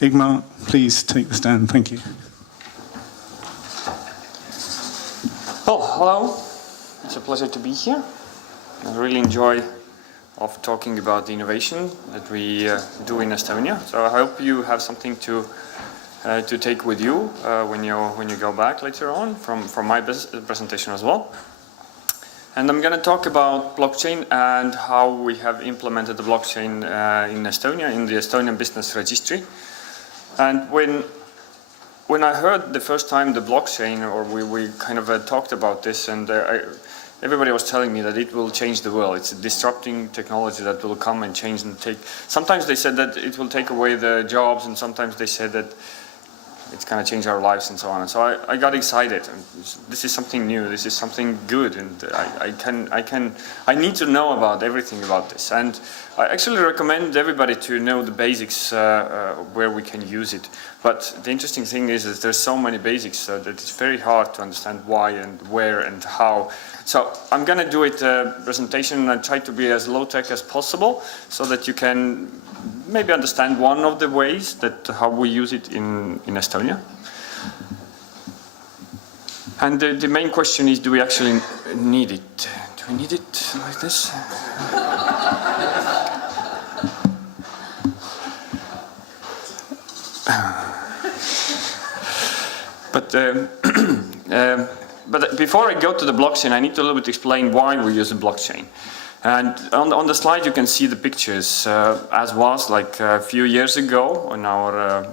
Ingmar, please take the stand. Thank you. Oh, hello. It's a pleasure to be here. I really enjoy talking about the innovation that we do in Estonia. So I hope you have something to take with you when you go back later on from my presentation as well. And I'm going to talk about blockchain and how we have implemented the blockchain in Estonia, in the Estonian Business Registry. And when I heard the first time the blockchain, or we kind of talked about this, and everybody was telling me that it will change the world. It's a disrupting technology that will come and change and take. Sometimes they said that it will take away the jobs, and sometimes they said that it's going to change our lives and so on. And so I got excited. And this is something new. This is something good, and I need to know about everything about this. And I actually recommend everybody to know the basics where we can use it. But the interesting thing is that there's so many basics that it's very hard to understand why and where and how. So I'm going to do it presentation, and I try to be as low tech as possible so that you can maybe understand one of the ways that how we use it in Estonia. And the main question is, do we actually need it? Do we need it like this? But before I go to the blockchain, I need to a little bit explain why we use the blockchain. And on the slide you can see the pictures as was like a few years ago on our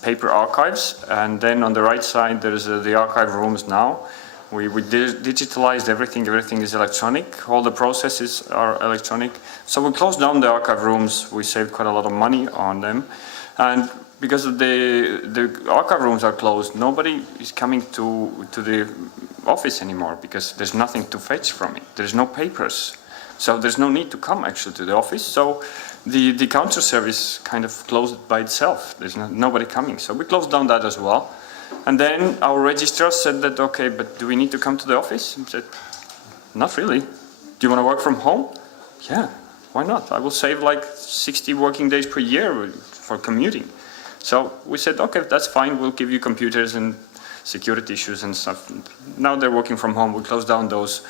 paper archives, and then on the right side there's the archive rooms now. We digitalized everything is electronic, all the processes are electronic. So we closed down the archive rooms, we saved quite a lot of money on them. And because of the archive rooms are closed, nobody is coming to the office anymore because there's nothing to fetch from it. There's no papers. So there's no need to come actually to the office. So the counter service kind of closed by itself. There's nobody coming. So we closed down that as well. And then our registrar said that, okay, but do we need to come to the office? And said, not really. Do you want to work from home? Yeah, why not? I will save like 60 working days per year for commuting. So we said, okay, that's fine. We'll give you computers and security issues and stuff. Now they're working from home. We closed down those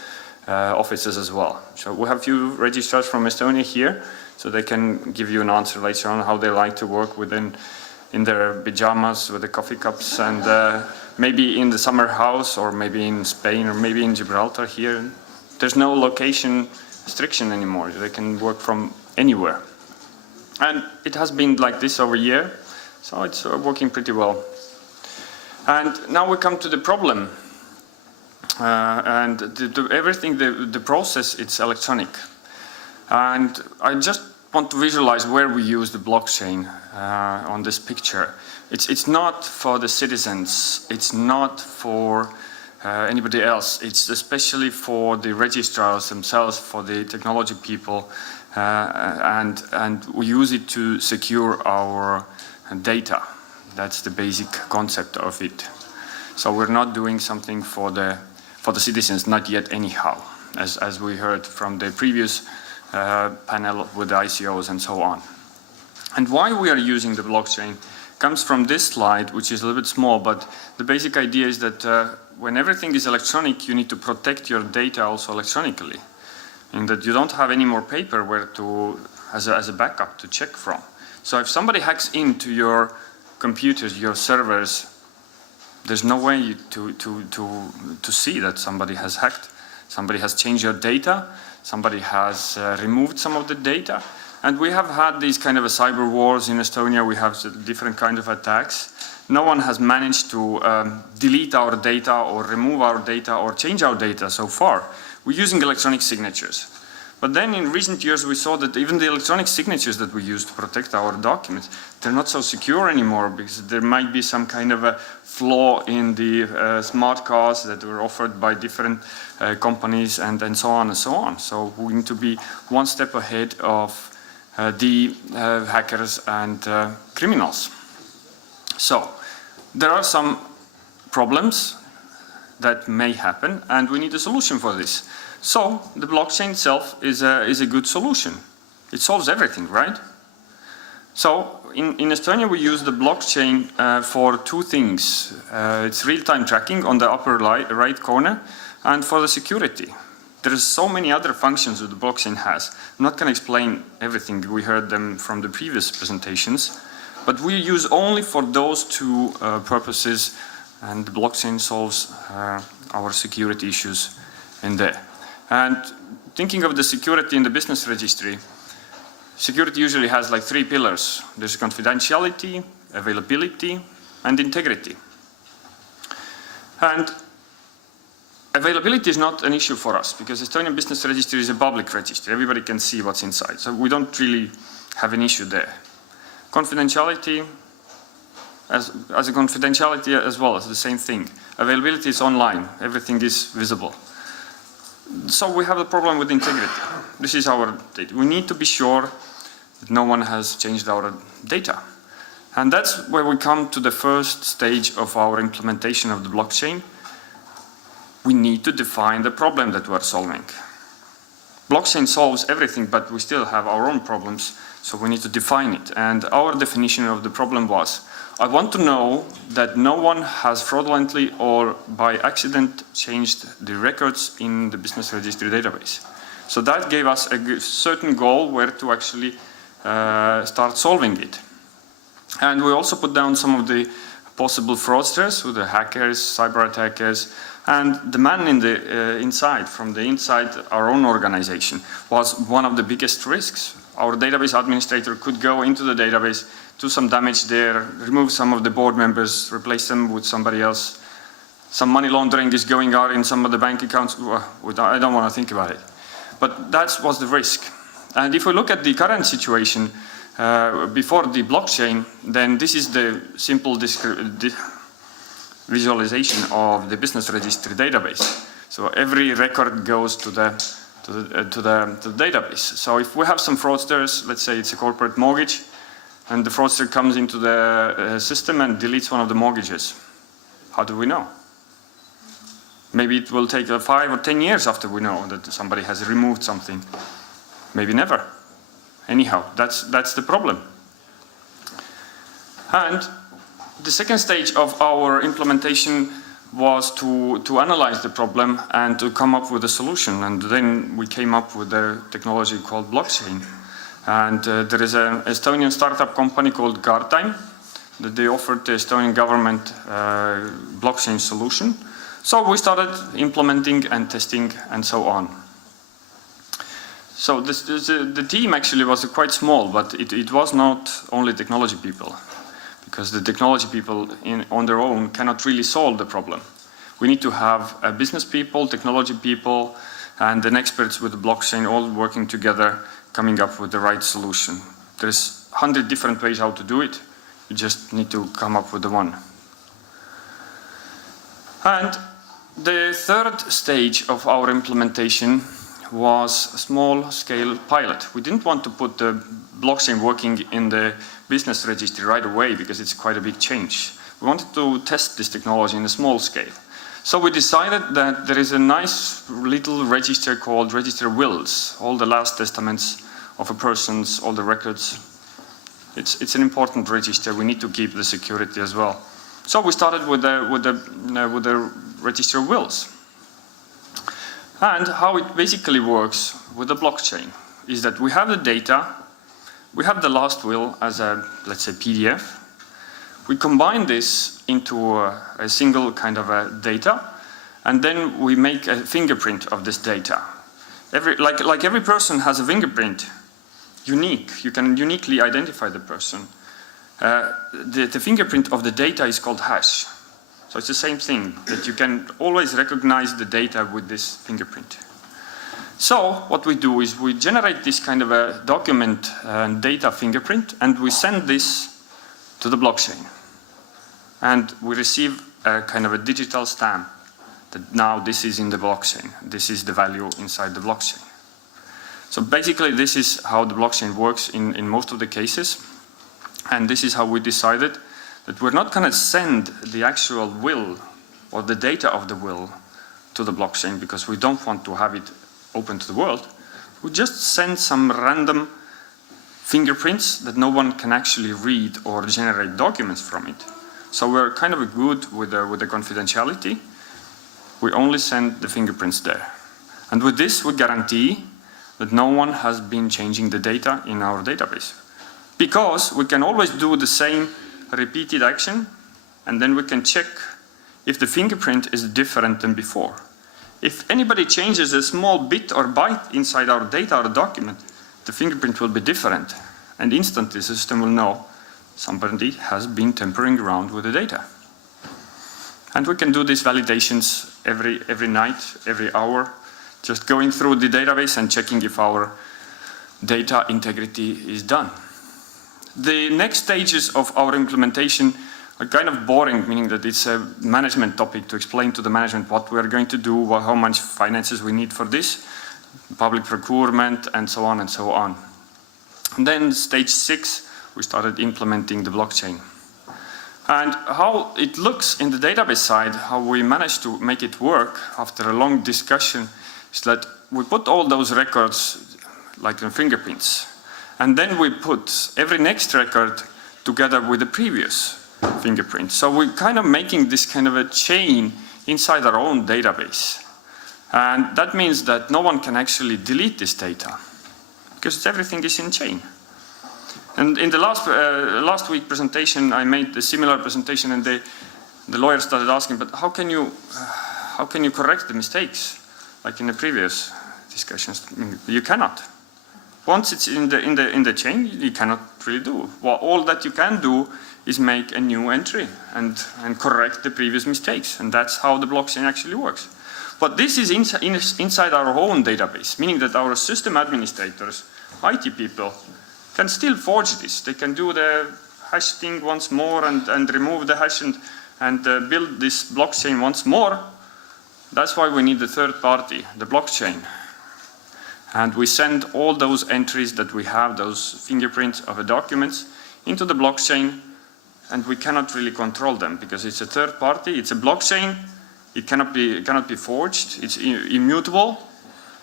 offices as well. So we have a few registrars from Estonia here, so they can give you an answer later on how they like to work in their pajamas with the coffee cups, and maybe in the summer house, or maybe in Spain, or maybe in Gibraltar here. There's no location restriction anymore. They can work from anywhere. And it has been like this over a year, so it's working pretty well. And now we come to the problem. And the process, it's electronic. And I just want to visualize where we use the blockchain on this picture. It's not for the citizens, it's not for anybody else, it's especially for the registrars themselves, for the technology people, and we use it to secure our data. That's the basic concept of it. So we're not doing something for the citizens, not yet anyhow, as we heard from the previous panel with the ICOs and so on. And why we are using the blockchain comes from this slide, which is a little bit small, but the basic idea is that when everything is electronic, you need to protect your data also electronically, and that you don't have any more paper where to, as a backup to check from. So if somebody hacks into your computers, your servers, there's no way to see that somebody has hacked, somebody has changed your data, somebody has removed some of the data. And we have had these kind of cyber wars in Estonia. We have different kind of attacks. No one has managed to delete our data or remove our data or change our data so far. We're using electronic signatures. But then in recent years we saw that even the electronic signatures that we use to protect our documents, they're not so secure anymore, because there might be some kind of a flaw in the smart cards that were offered by different companies and so on and so on. So we need to be one step ahead of the hackers and criminals. So there are some problems that may happen, and we need a solution for this. So the blockchain itself is a good solution. It solves everything, right? So in Estonia, we use the blockchain for two things. It's real-time tracking on the upper right corner, and for the security. There's so many other functions that the blockchain has. I'm not going to explain everything. We heard them from the previous presentations. But we use only for those two purposes, and the blockchain solves our security issues in there. And thinking of the security in the business registry, security usually has like three pillars. There's confidentiality, availability, and integrity. And availability is not an issue for us because Estonian Business Registry is a public registry. Everybody can see what's inside. So we don't really have an issue there. Confidentiality, as a confidentiality as well, it's the same thing. Availability is online. Everything is visible. So we have a problem with integrity. This is our data. We need to be sure that no one has changed our data. And that's where we come to the first stage of our implementation of the blockchain. We need to define the problem that we're solving. Blockchain solves everything, but we still have our own problems, so we need to define it. And our definition of the problem was, I want to know that no one has fraudulently or by accident changed the records in the business registry database. So that gave us a certain goal where to actually start solving it. And we also put down some of the possible fraudsters, with the hackers, cyber attackers, and the man in the inside, from the inside our own organization, was one of the biggest risks. Our database administrator could go into the database, do some damage there, remove some of the board members, replace them with somebody else. Some money laundering is going on in some of the bank accounts. I don't want to think about it. But that was the risk. And if we look at the current situation, before the blockchain, then this is the simple visualization of the business registry database. So every record goes to the database. So if we have some fraudsters, let's say it's a corporate mortgage, and the fraudster comes into the system and deletes one of the mortgages, how do we know? Maybe it will take 5 or 10 years after we know that somebody has removed something. Maybe never. Anyhow, that's the problem. And the second stage of our implementation was to analyze the problem and to come up with a solution. And then we came up with a technology called blockchain. And there is an Estonian startup company called Guardtime that they offered the Estonian government blockchain solution. So we started implementing and testing and so on. So the team actually was quite small, but it was not only technology people, because the technology people on their own cannot really solve the problem. We need to have business people, technology people, and then experts with the blockchain all working together, coming up with the right solution. There's 100 different ways how to do it. You just need to come up with the one. And the third stage of our implementation was a small-scale pilot. We didn't want to put the blockchain working in the business registry right away because it's quite a big change. We wanted to test this technology in a small scale. So we decided that there is a nice little register called Register Wills, all the last testaments of a person's, all the records. It's an important register. We need to keep the security as well. So we started with the Register Wills. And how it basically works with the blockchain is that we have the data, we have the last will as a, let's say, PDF. We combine this into a single kind of a data, and then we make a fingerprint of this data. Like every person has a fingerprint, unique. You can uniquely identify the person. The fingerprint of the data is called hash. So it's the same thing, that you can always recognize the data with this fingerprint. So what we do is we generate this kind of a document and data fingerprint, and we send this to the blockchain. And we receive a kind of a digital stamp that now this is in the blockchain. This is the value inside the blockchain. So basically this is how the blockchain works in most of the cases. And this is how we decided that we're not going to send the actual will or the data of the will to the blockchain because we don't want to have it open to the world. We just send some random fingerprints that no one can actually read or generate documents from it. So we're kind of good with the confidentiality. We only send the fingerprints there. And with this, we guarantee that no one has been changing the data in our database. Because we can always do the same repeated action, and then we can check if the fingerprint is different than before. If anybody changes a small bit or byte inside our data or document, the fingerprint will be different, and instantly the system will know somebody has been tampering around with the data. And we can do these validations every night, every hour, just going through the database and checking if our data integrity is done. The next stages of our implementation are kind of boring, meaning that it's a management topic to explain to the management what we are going to do, how much finances we need for this, public procurement, and so on and so on. And then stage 6, we started implementing the blockchain. And how it looks in the database side, how we managed to make it work after a long discussion, is that we put all those records, like the fingerprints, and then we put every next record together with the previous fingerprint. So we're kind of making this kind of a chain inside our own database. And that means that no one can actually delete this data, because everything is in chain. And in the last week presentation, I made a similar presentation, and the lawyer started asking, but how can you correct the mistakes, like in the previous discussions? You cannot. Once it's in the chain, you cannot really do. Well, all that you can do is make a new entry and correct the previous mistakes, and that's how the blockchain actually works. But this is inside our own database, meaning that our system administrators, IT people, can still forge this. They can do the hash thing once more and remove the hash and build this blockchain once more. That's why we need the third party, the blockchain. And we send all those entries that we have, those fingerprints of the documents, into the blockchain, and we cannot really control them because it's a third party, it's a blockchain, it cannot be forged, it's immutable.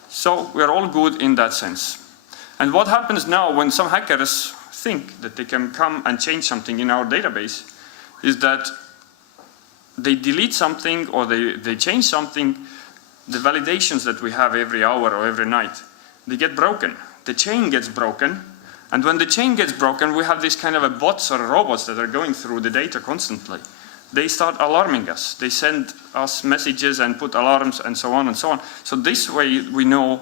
So we're all good in that sense. And what happens now when some hackers think that they can come and change something in our database is that they delete something or they change something, the validations that we have every hour or every night, they get broken. The chain gets broken, and when the chain gets broken, we have this kind of a bots or robots that are going through the data constantly. They start alarming us. They send us messages and put alarms and so on and so on. So this way we know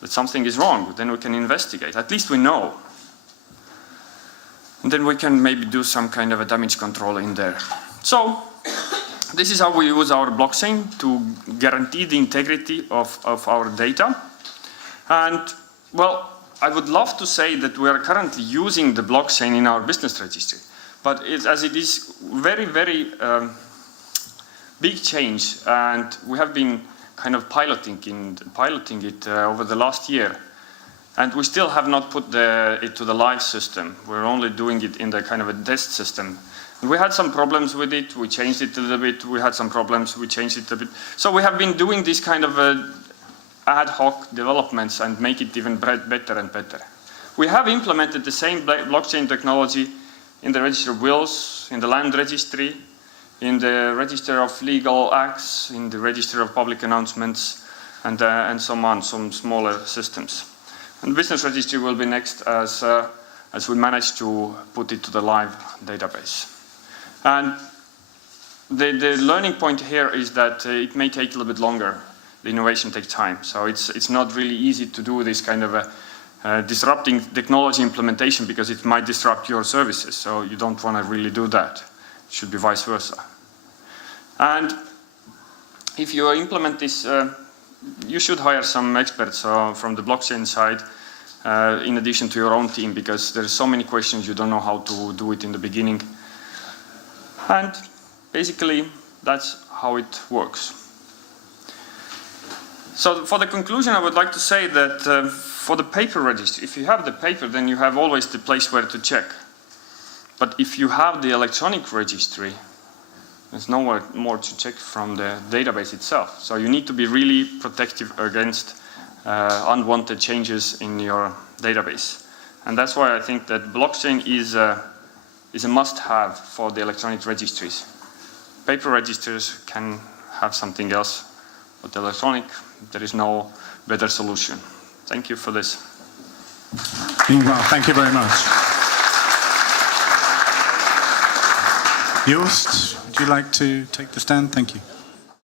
that something is wrong. Then we can investigate. At least we know. And then we can maybe do some kind of a damage control in there. So this is how we use our blockchain to guarantee the integrity of our data. And, well, I would love to say that we are currently using the blockchain in our business registry. But as it is very, very big change, and we have been kind of piloting it over the last year. And we still have not put it to the live system. We're only doing it in the kind of a test system. And we had some problems with it. We changed it a little bit. We had some problems. We changed it a bit. So we have been doing this kind of ad hoc developments and make it even better and better. We have implemented the same blockchain technology in the Register of Wills, in the Land Registry, in the Register of Legal Acts, in the Register of Public Announcements, and so on, some smaller systems. And Business Registry will be next as we manage to put it to the live database. And the learning point here is that it may take a little bit longer. The innovation takes time. So it's not really easy to do this kind of a disrupting technology implementation because it might disrupt your services. So you don't want to really do that. It should be vice versa. And if you implement this, you should hire some experts from the blockchain side in addition to your own team, because there's so many questions you don't know how to do it in the beginning. And basically, that's how it works. So for the conclusion, I would like to say that for the paper registry, if you have the paper, then you have always the place where to check. But if you have the electronic registry, there's nowhere more to check from the database itself. So you need to be really protective against unwanted changes in your database. And that's why I think that blockchain is a must-have for the electronic registries. Paper registers can have something else, but electronic, there is no better solution. Thank you for this. Ingmar, thank you very much. Joost, would you like to take the stand? Thank you.